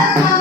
Yeah.